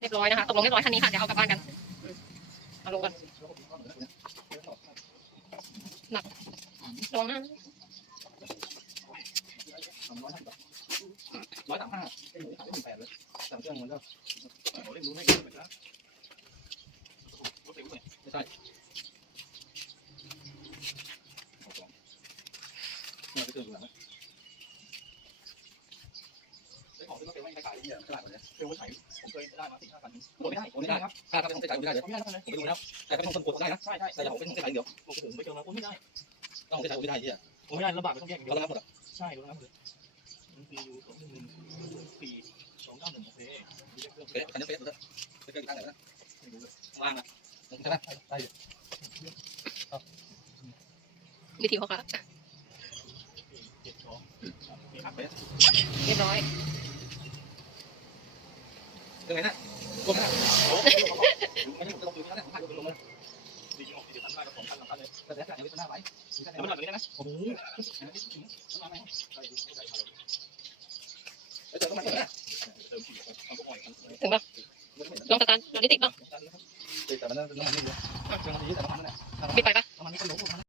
เรียบร้อยนะคะตกลงเรียบร้อยคันนี้ค่ะเดี๋ยวเอากลับบ้านกันอืมเอาลงกันลงนะร้อยสามห้าเอ้ยขายได้หนึ่งแปดเลยสั่งเครื่องมันก็โอ้เล่นรู้ให้ดูไปนะไม่ใช่เนี่ยไปเจอดูหลังนะไอ้ของที่มัน เป็นไม่ได้ขายที่ตลาดเลยเป็นวันไหนผมเคยได้มาสี่ห้าพันโอนไม่ได้โอนไม่ได้ครับถ้าเป็นของใช้จ่ายไม่ได้เลยไม่ได้แล้วผมไปดูแล้วแต่เป็นของคนกดได้นะใช่ใช่แต่ของเป็นของใช้จ่ายเดียวโอ้โหไม่เจอแล้วโอนไม่ได้ต้องของใช้จ่ายโอนไม่ได้ที่อะผมไม่ได้ลำบากต้องแยกเราต้องรับหมดอะใช่รู้แล้วเลยปีอยู่สองหนึ่งปีสองเก้าหนึ่งโอเคเฟซคันนี้เฟซดูนะเฟซตั้งไหนนะล่างนะใช่ไหมได้วิธีเขาค่ะเจ็ดสองเฟซเรียบร้อย ยังไงนะรวมนะโอ้ไม่ใช่ผมจะลงอยู่นะผมถ่ายรูปลงมาสี่ออกสี่พันได้ก็สองพันสามพันเลยแต่แต่ยังไม่ชนหน้าไว้แล้วมันหลังนี้นะโอ้โหเจอต้องมาเจอนะเติมสี่เอาตัวอ่อยกันลองสตาร์ทรถที่ติดป่ะแต่มันนั่นมันไม่รู้เจอมันนี้แต่มันนั่นแหละปิดไปป่ะ